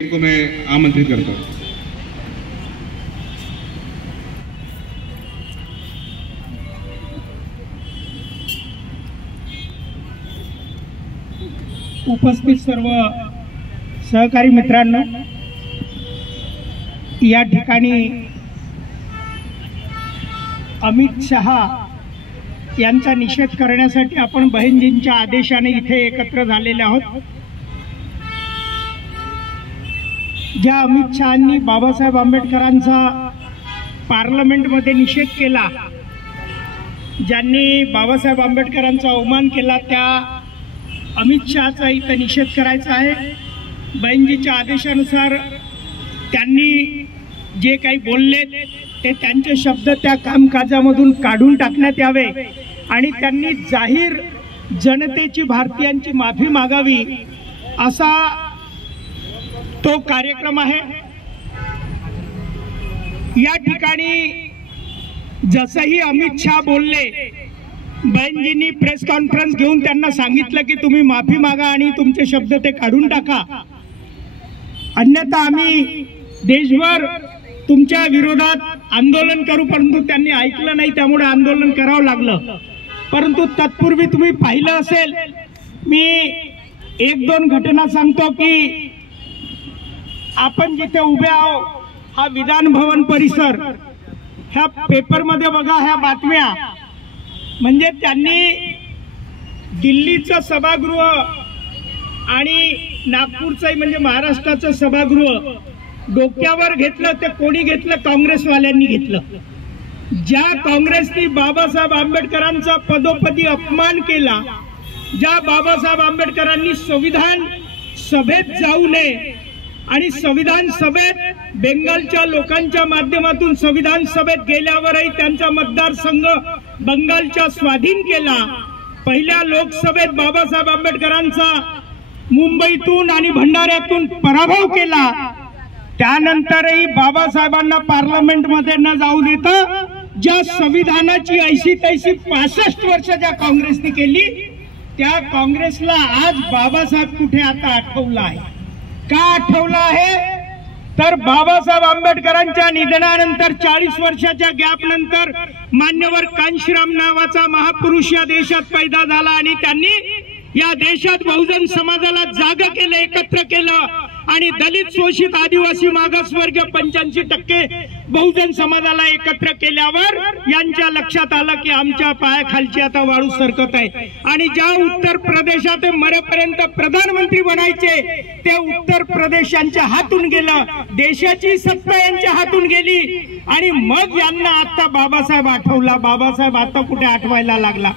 को मैं आमंत्रित करता हूं। उपस्थित सर्व सहकारी मित्रांनो, या ठिकाणी अमित शहा यांचा निषेध करण्यासाठी आपण बहिणजींच्या आदेशाने इथे एकत्र झालेले आहोत। ज्या अमित शहांनी बाबासाहेब आंबेडकरांचा पार्लमेंटमध्ये निषेध केला, ज्यांनी बाबासाहेब आंबेडकरांचा अवमान केला, त्या अमित शहाचा इथं निषेध करायचा आहे। बहिणजीच्या आदेशानुसार त्यांनी जे काही बोलले ते त्यांचे शब्द त्या कामकाजामधून काढून टाकण्यात यावे आणि त्यांनी जाहीर जनतेची, भारतीयांची माफी मागावी, असा तो कार्यक्रम आहे। या ठिकाणी जसंही अमित शहा बोलले, बहिणजींनी प्रेस कॉन्फरन्स घेऊन त्यांना सांगितलं की तुम्ही माफी मागा आणि तुमचे शब्द ते काढून टाका, अन्यथा आम्ही देशभर तुमच्या विरोधात आंदोलन करू। परंतु त्यांनी ऐकलं नाही, त्यामुळे आंदोलन करावं लागलं। परंतु तत्पूर्वी तुम्ही पाहिलं असेल, मी एक दोन घटना सांगतो की आपण जिथे उभे आहोत, हा विधान भवन परिसर, ह्या पेपरमध्ये बघा ह्या बातम्या, म्हणजे त्यांनी दिल्लीचं सभागृह आणि नागपूरचं म्हणजे महाराष्ट्राचं सभागृह डोक्यावर घेतलं। ते कोणी घेतलं? काँग्रेसवाल्यांनी घेतलं। ज्या काँग्रेसने बाबासाहेब आंबेडकरांचा पदोपदी अपमान केला, ज्या बाबासाहेब आंबेडकरांनी संविधान सभेत जाऊ नये आणि संविधान सभेत बेंगालच्या लोकांच्या माध्यमातून संविधान सभेत गेल्यावरही त्यांचा मतदारसंघ बंगालच्या स्वाधीन केला, पहिल्या लोकसभेत बाबासाहेब आंबेडकरांचा मुंबईतून आणि भंडाऱ्यातून पराभव केला, त्यानंतरही बाबासाहेबांना पार्लमेंटमध्ये न जाऊ देता ज्या संविधानाची ऐशी तैशी 65 वर्ष ज्या काँग्रेसने केली, त्या काँग्रेसला आज बाबासाहेब कुठे आता आठवला आहे? का आठवला आहे? तर बाबासाहेब आंबेडकरांच्या निधनानंतर 40 वर्षाच्या गॅप नंतर मान्यवर कांशीराम नावाचा महापुरुष या देशात पैदा झाला आणि त्यांनी या देशात बहुजन समाजाला जाग केलं, एकत्र केलं आणि दलित, शोषित, आदिवासी, मागासवर्गीय 85% बहुजन समाजाला एकत्र केल्यावर यांच्या लक्षात आलं की आमच्या पायाखालची आता वाळू सरकत आहे आणि ज्या उत्तर प्रदेशात मरेपर्यंत प्रधानमंत्री बनायचे ते उत्तर प्रदेश यांच्या हातून गेलं, देशाची सत्ता यांच्या हातून गेली आणि मग यांना आता बाबासाहेब आठवला। बाबासाहेब आता कुठे आठवायला लागला?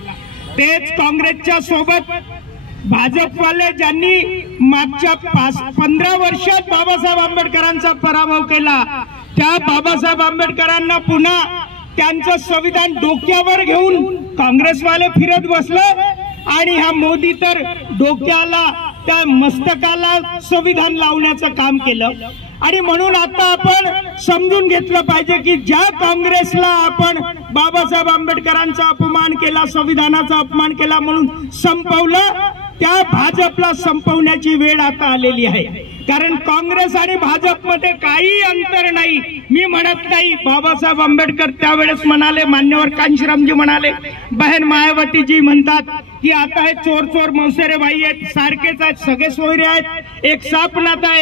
तेच काँग्रेसच्या सोबत भाजपवाले ज्यांनी मागच्या 15 वर्षात बाबासाहेब आंबेडकरांचा पराभव केला, त्या बाबासाहेब आंबेडकरांना पुन्हा त्यांचं संविधान डोक्यावर घेऊन काँग्रेसवाले फिरत बसलं आणि हा मोदी तर डोक्याला, त्या मस्तकाला संविधान लावण्याचं काम केलं। आणि म्हणून आता आपण समजून घेतलं पाहिजे की ज्या काँग्रेसला आपण बाबासाहेब आंबेडकरांचा अपमान केला, संविधानाचा अपमान केला म्हणून संपवलं, त्या भाजपला संपवण्याची वेळ आता आलेली आहे। कारण काँग्रेस आणि भाजपमध्ये काही अंतर नाही। मी म्हणत नाही, बाबासाहेब आंबेडकर त्यावेळेस म्हणाले, मान्यवर कांशीरामजी म्हणाले, बहन मायावतीजी म्हणतात की आता हे चोर चोर मौसेरे भाई आहेत, सारखेच आहेत, सगळे सोयरे आहेत, एक साप नाता आहे।